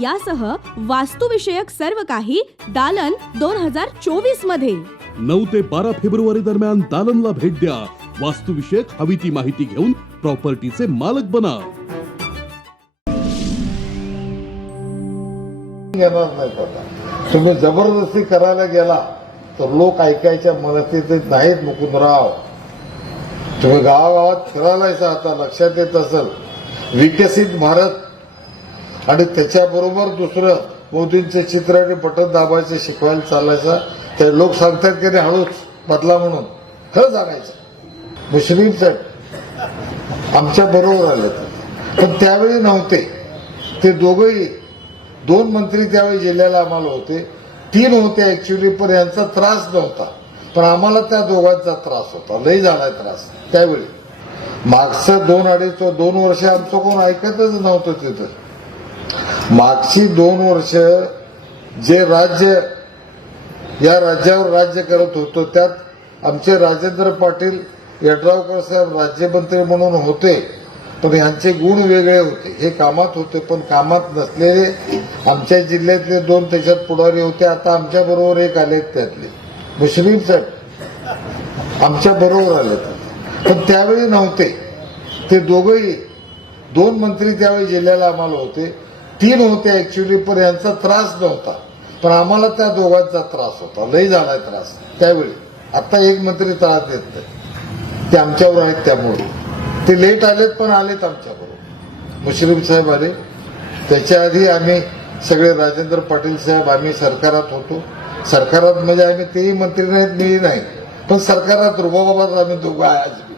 यासह वास्तुविषयक सर्व काही दालन दोन हजार चोवीसमध्ये. नऊ ते बारा फेब्रुवारी दरम्यान दालनला भेट द्या. वास्तुविषयक हवी ती माहिती घेऊन प्रॉपर्टीचे मालक बना. येणार आता तुम्ही जबरदस्ती करायला गेला तर लोक ऐकायच्या मनस्थितीत नाहीत मुकुंदराव. तुम्ही गावागावात फिरायलायचा आता लक्षात येत असेल. विकसित भारत आणि त्याच्याबरोबर दुसरं मोदींचे चित्र आणि बटन दाबायचे शिकवायला चालायचं. ते लोक सांगतात की नाही हळूच बदला म्हणून. खरं सांगायचं. मुश्रीफ साहेब आमच्या बरोबर आले पण त्यावेळी नव्हते. ते दोघंही दोन मंत्री त्यावेळी जिल्ह्याला आम्हाला होते. तीन होते ऍक्च्युली पण यांचा त्रास नव्हता. पण आम्हाला त्या दोघांचा त्रास होता. लई झालाय त्रास. त्यावेळी. मागचं दोन अडीच दोन वर्ष आमचं कोण ऐकतच नव्हतं तिथं. मागची दोन वर्ष जे राज्य या राज्यावर राज्य करत होतो त्यात आमचे राजेंद्र पाटील यड्रावकर साहेब राज्यमंत्री म्हणून होते पण यांचे गुण वेगळे होते. हे कामात होते पण कामात नसलेले आमच्या जिल्ह्यातले दोन त्याच्यात पुढारी होते. आता आमच्या बरोबर एक आलेत त्यातले. मुस्लिम साहेब आमच्या बरोबर आलेत. पण त्यावेळी नव्हते. ते दोघंही दोन मंत्री त्यावेळी जिल्ह्याला आम्हाला होते. तीन होते ऍक्च्युली पण यांचा त्रास नव्हता. पण आम्हाला त्या दोघांचा त्रास होता. लई झालाय त्रास. त्यावेळी. आता एक मंत्री त्रास देत नाही. ते आमच्यावर आहेत त्यामुळे. ते लेट आलेत पण आलेत आमच्याबरोबर. मुश्रीफ साहेब आले. त्याच्या आधी आम्ही सगळे राजेंद्र पाटील साहेब आम्ही सरकारात होतो. सरकारात म्हणजे आम्ही तेही मंत्री नाहीत मीही नाही. पण सरकारात रुबाबाबात आम्ही दोघं आहे आज बी.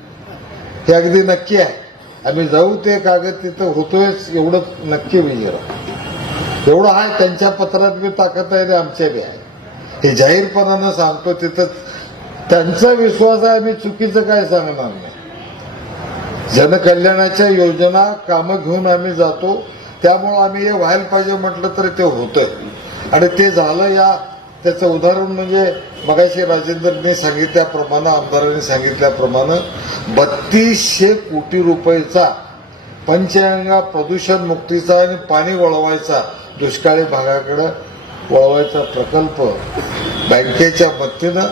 हे अगदी नक्की आहे. आम्ही जाऊ ते कागद तिथं होतोयच एवढं नक्की विजय एवढं आहे त्यांच्या पत्रात बी ताकद आहे आणि आमच्या बी आहे. हे जाहीरपणानं सांगतो तिथं त्यांचा विश्वास आहे आम्ही चुकीचं काय सांगणार नाही. जनकल्याणाच्या योजना कामं घेऊन आम्ही जातो त्यामुळं आम्ही हे व्हायला पाहिजे म्हटलं तर ते होतं. आणि ते झालं या त्याचं उदाहरण म्हणजे मगाशी राजेंद्रने सांगितल्याप्रमाणे आमदारांनी सांगितल्याप्रमाणे बत्तीसशे कोटी रुपयेचा पंचगंगा प्रदूषण मुक्तीचा आणि पाणी वळवायचा दुष्काळी भागाकडे वळवायचा प्रकल्प बँकेच्या मदतीनं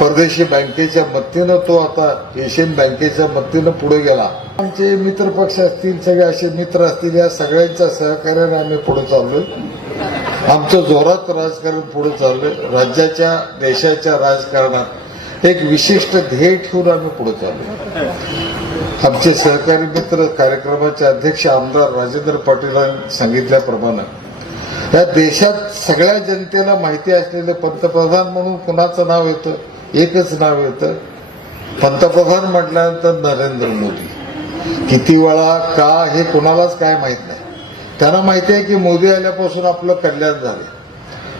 परदेशी बँकेच्या मदतीनं तो आता एशियन बँकेच्या मदतीनं पुढे गेला. आमचे मित्रपक्ष असतील सगळे असे मित्र असतील या सगळ्यांच्या सहकार्याने आम्ही पुढे चाललोय. आमचं जोरात राजकारण पुढे चाललंय. राज्याच्या देशाच्या राजकारणात एक विशिष्ट ध्येय ठेवून आम्ही पुढे चाललो आमचे सहकारी मित्र कार्यक्रमाचे अध्यक्ष आमदार राजेंद्र पाटीलांनी सांगितल्याप्रमाणे या देशात सगळ्या जनतेला माहिती असलेले पंतप्रधान म्हणून कुणाचं नाव येतं? एकच नाव येतं. पंतप्रधान म्हटल्यानंतर नरेंद्र मोदी. किती वेळा का हे कुणालाच काय माहीत नाही. त्यांना माहिती आहे की मोदी आल्यापासून आपलं कल्याण झालं.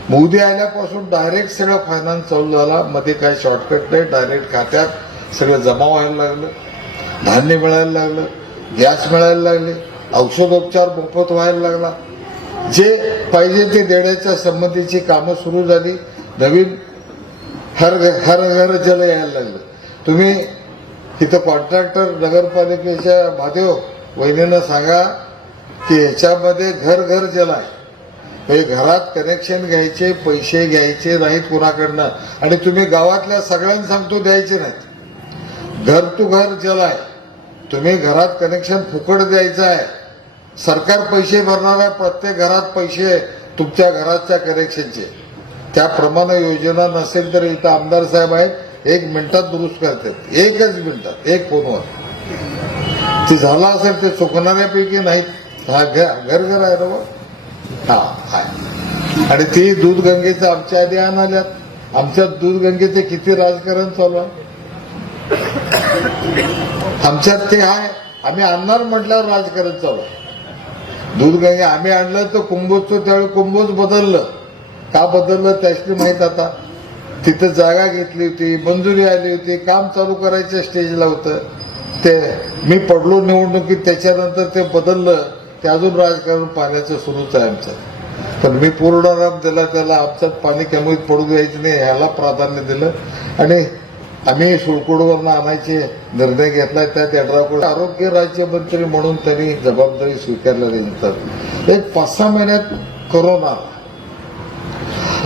मोदी आल्यापासून डायरेक्ट सगळं फायनान्स चालू झाला. मध्ये काय शॉर्टकट नाही. डायरेक्ट खात्यात सगळं जमा व्हायला लागलं. धान्य मिळायला लागलं. गॅस मिळायला लागले. औषधोपचार मोफत व्हायला लागला. जे पाहिजे ते देण्याच्या संबंधीची कामं सुरू झाली. नवीन हर हर घर जल यायला लागलं. तुम्ही इथं कॉन्ट्रॅक्टर नगरपालिकेच्या महादेव वहिनीनं सांगा की याच्यामध्ये घर घर जल. आहे घरात कनेक्शन घ्यायचे पैसे घ्यायचे नाहीत कुणाकडनं. आणि तुम्ही गावातल्या सगळ्यांना सांगतो द्यायचे नाहीत. घर टू घर जलाय. तुम्ही घरात कनेक्शन फुकट द्यायचं आहे. सरकार पैसे भरणार आहे प्रत्येक घरात पैसे तुमच्या घराच्या कनेक्शनचे त्याप्रमाणे योजना नसेल तर इथं आमदार साहेब आहेत एक मिनिटात दुरुस्त करतात. एकच मिनिटात एक फोनवर. ते झालं असेल ते चुकणाऱ्यापैकी नाहीत. हा घर घर आहे ना हा आहे आणि ते दूध गंगेचं आमच्या आधी आणाल्यात. आमच्या दूध गंगेचे किती राजकारण चालू आहे? आमच्यात ते आहे. आम्ही आणणार म्हटल्यावर राजकारण चालू आहे. दूध गंगे आम्ही आणलं तर कुंभोजचं त्यावेळी कुंभोज बदललं. का बदललं त्याची माहीत आता. तिथं जागा घेतली होती मंजुरी आली होती काम चालू करायच्या स्टेजला होतं. ते मी पडलो निवडणुकीत त्याच्यानंतर ते बदललं. ते अजून राजकारण पाण्याचं सुरूच आहे आमचं. पण मी पूर्ण राम दिला त्याला आमच्यात पाणी कमीत पडू द्यायचं नाही ह्याला प्राधान्य दिलं. आणि आम्ही सुळकुडवरनं आणायचे निर्णय घेतला त्यात यड्रावकर आरोग्य राज्यमंत्री म्हणून त्यांनी जबाबदारी स्वीकारलेली नंतर एक पाच सहा महिन्यात करोना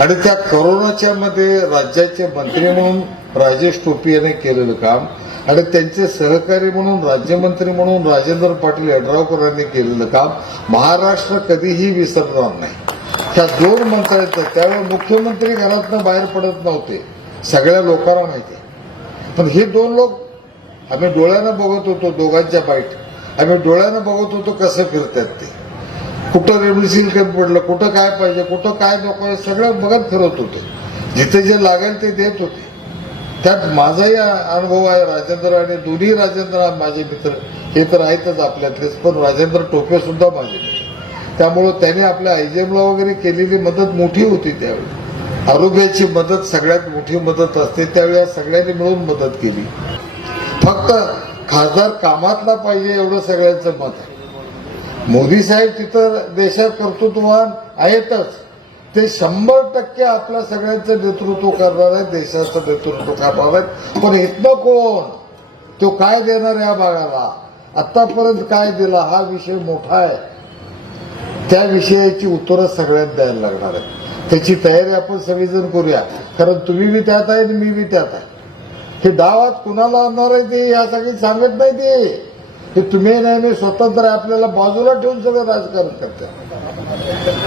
आणि त्या करोनाच्या मध्ये राज्याचे मंत्री म्हणून राजेश टोपी यांनी केलेलं काम आणि त्यांचे सहकारी म्हणून राज्यमंत्री म्हणून राजेंद्र पाटील यड्रावकर यांनी केलेलं काम महाराष्ट्र कधीही विसरणार नाही. त्या दोन मंत्र्यांचं त्यावेळी मुख्यमंत्री घरातनं बाहेर पडत नव्हते. सगळ्या लोकांना माहिती पण हे दोन लोक आम्ही डोळ्यानं बघत होतो दोघांच्या बाईट. आम्ही डोळ्यानं बघत होतो कसं फिरतात ते. कुठं रेमडिसिल कमी पडलं कुठं काय पाहिजे कुठं काय नको सगळं बघत फिरत होते. जिथे जे लागेल ते देत होते. त्यात माझाही अनुभव आहे राजेंद्र आणि दोन्ही राजेंद्र माझे मित्र. हे तर आहेतच आपल्यातलेच पण राजेंद्र टोपे सुद्धा माझे त्यामुळं त्याने आपल्या आयजेमला वगैरे केलेली मदत मोठी होती त्यावेळी. आरोग्याची मदत सगळ्यात मोठी मदत असते त्यावेळी या सगळ्यांनी मिळून मदत केली. फक्त खासदार कामातला पाहिजे एवढं सगळ्यांचं मत आहे. मोदी साहेब तिथं देशात कर्तृत्ववान आहेतच. ते शंभर टक्के आपल्या सगळ्यांचं नेतृत्व करणार आहेत देशाचं नेतृत्व करणार आहेत. पण इथनं कोण? तो काय देणार या भागाला आतापर्यंत काय दिला? हा विषय मोठा आहे. त्या विषयाची उत्तरं सगळ्यांना द्यायला लागणार आहेत. त्याची तयारी आपण सगळेजण करूया. कारण तुम्ही बी त्यात आहे आणि मी बी त्यात आहे. हे डावात कुणाला आणणार आहे ते या सगळी सांगत नाही ते. हे तुम्ही नाही मी स्वतंत्र आपल्याला बाजूला ठेवून सगळं राजकारण करतात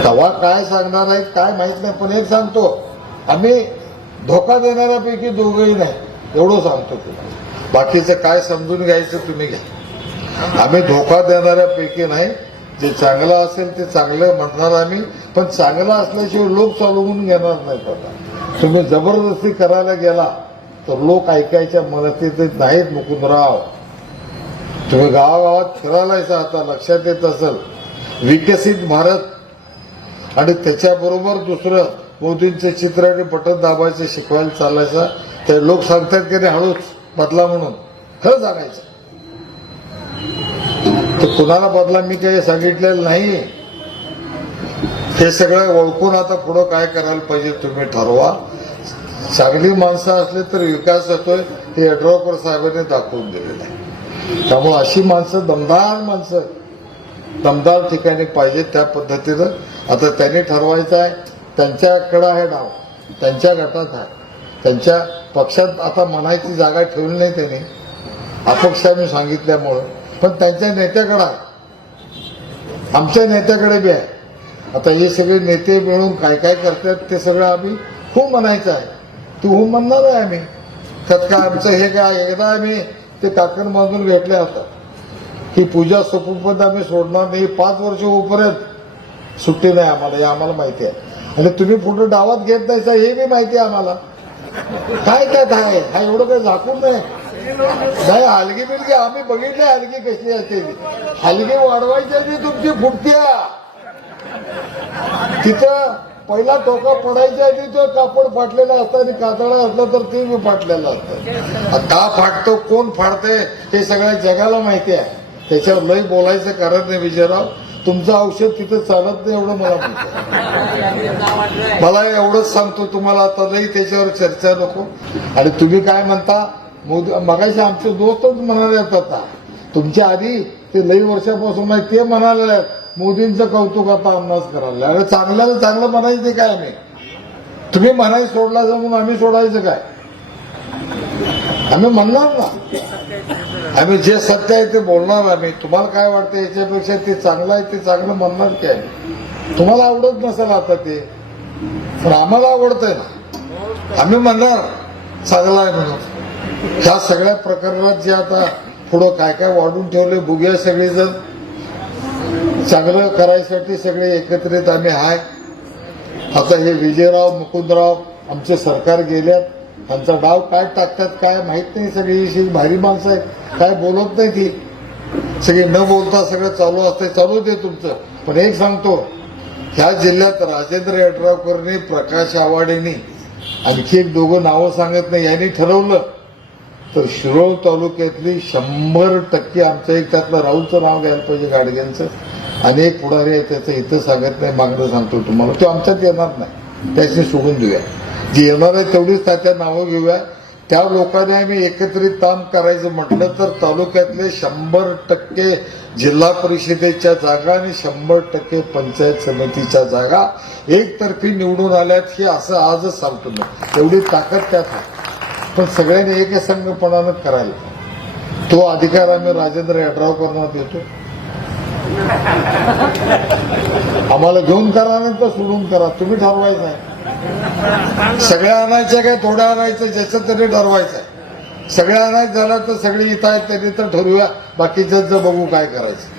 तेव्हा काय सांगणार आहेत काय माहीत नाही पण एक सांगतो. आम्ही धोका देणाऱ्यापैकी दोघंही नाही एवढं सांगतो तुला. बाकीचं काय समजून घ्यायचं तुम्ही घ्या. आम्ही धोका देणाऱ्यापैकी नाही जे चांगलं असेल ते चांगलं म्हणणार आम्ही पण चांगलं असल्याशिवाय लोक चालवून घेणार नाहीत आता. तुम्ही जबरदस्ती करायला गेला तर लोक ऐकायच्या मनस्थितीत नाहीत मुकुंदराव. तुम्ही गावागावात फिरायलायचा आता लक्षात येत असेल. विकसित भारत आणि त्याच्याबरोबर दुसरं मोदींचं चित्र आणि बटन दाबायचं शिकवायला चालायचं. ते लोक सांगतात की नाही हळूच बदला म्हणून. खरं सांगायचं. तर कुणाला बदला मी काही सांगितलेलं नाही. हे सगळं ओळखून आता पुढं काय करायला पाहिजे तुम्ही ठरवा. चांगली माणसं असली तर विकास होतोय हे यड्रावकर साहेबांनी दाखवून दिलेलं आहे. त्यामुळे अशी माणसं दमदार माणसं दमदार ठिकाणी पाहिजे त्या पद्धतीनं. आता त्यांनी ठरवायचं आहे त्यांच्याकडं आहे डाव त्यांच्या गटात आहे. त्यांच्या पक्षात आता म्हणायची जागा ठेवली नाही त्यांनी अपक्षाने सांगितल्यामुळं. पण त्यांच्या नेत्याकडं आहे. आमच्या नेत्याकडे बी आहे. आता हे सगळे नेते मिळून काय काय करतात ते सगळं आम्ही खूप म्हणायचं आहे. तू हो म्हणणार आहे आम्ही. त्यात काय आमचं हे काय एकदा आम्ही ते काकण बांधून घेतले होतं ही पूजा सोपूपर्यंत आम्ही सोडणार नाही. पाच वर्ष होईपर्यंत सुट्टी नाही आम्हाला हे आम्हाला माहिती आहे. आणि तुम्ही फोटो डावात घेत नाही हे बी माहिती आहे आम्हाला. काय काय काय? हा एवढं काही झाकून नाही. नाही हलगी बिलगी आम्ही बघितली हलगी कशी असते हलगी वाढवायची ती तुमची फुटत्या तिथं पहिला टोका पडायच्या आधी तो कापड फाटलेला असतं आणि कातळा असलं तर ते बी फाटलेलं असतं. का फाटतो कोण फाडतंय हे सगळ्या जगाला माहिती आहे. त्याच्यावर लई बोलायचं कारण नाही विजयराव. तुमचं औषध तिथं चालत नाही एवढं मला मला एवढंच सांगतो तुम्हाला आता लई त्याच्यावर चर्चा नको. आणि तुम्ही काय म्हणता मोदी मगाशी आमचे दोस्तच म्हणाले आता. तुमच्या आधी ते लई वर्षापासून माहिती ते म्हणाले आहेत, मोदींचं कौतुक आता आमनाच करायला. अरे चांगल्याला चांगलं म्हणायचं ते काय आम्ही तुम्ही म्हणायचं सोडला म्हणून आम्ही सोडायचं काय? आम्ही म्हणणार ना. आम्ही जे सत्य आहे ते बोलणार आम्ही. तुम्हाला काय वाटतं याच्यापेक्षा ते चांगलं आहे ते चांगलं म्हणणार की आम्ही तुम्हाला आवडत नसेल आता ते. पण आम्हाला आवडतंय ना. आम्ही म्हणणार चांगलं आहे म्हणून. ह्या सगळ्या प्रकरणात जे आता पुढं काय काय वाढून ठेवले बघूया सगळेजण. चांगलं करायसाठी सगळे एकत्रित आम्ही आहे आता हे विजयराव मुकुंदराव आमचे सरकार गेल्यात. त्यांचा डाव काय टाकतात काय माहीत नाही सगळी. भारी माणसं आहेत. काय बोलत नाही ती. सगळी न बोलता सगळं चालू असते चालू दे तुमचं. पण एक सांगतो ह्या जिल्ह्यात राजेंद्र यड्रावकरनी प्रकाश आवाडेनी आणखी एक दोघं नावं सांगत नाही. यांनी ठरवलं तर शिरोळ तालुक्यातली शंभर टक्के आमचं एक त्यातलं राहुलचं नाव घ्यायला पाहिजे गाडग्यांचं. अनेक पुढारी आहे त्याचं इथं सांगत नाही. मागणं सांगतो तुम्हाला. तो आमच्यात येणार नाही. त्याची सोडून देऊया. जे येणार आहे तेवढीच त्याच्या नावं घेऊया. त्या लोकांनी आम्ही एकत्रित काम करायचं म्हटलं तर तालुक्यातले शंभर टक्के जिल्हा परिषदेच्या जागा आणि शंभर टक्के पंचायत समितीच्या जागा एकतर्फी निवडून आल्यात हे असं आजच सांगतो मी. तेवढी ताकद त्यात आहे. पण सगळ्यांनी एकसंघपणानं करायला. तो अधिकार आम्ही राजेंद्र यड्रावकरांना देतो. आम्हाला घेऊन करा नाही तर सोडून करा. तुम्ही ठरवायचं आहे सगळ्या आणायच्या काय थोड्या आणायचं ज्याचं तरी ठरवायचं आहे सगळ्या आणायचं झालं तर सगळी इथं आहेत त्यांनी तर ठरवूया. बाकीचं बघू काय करायचं.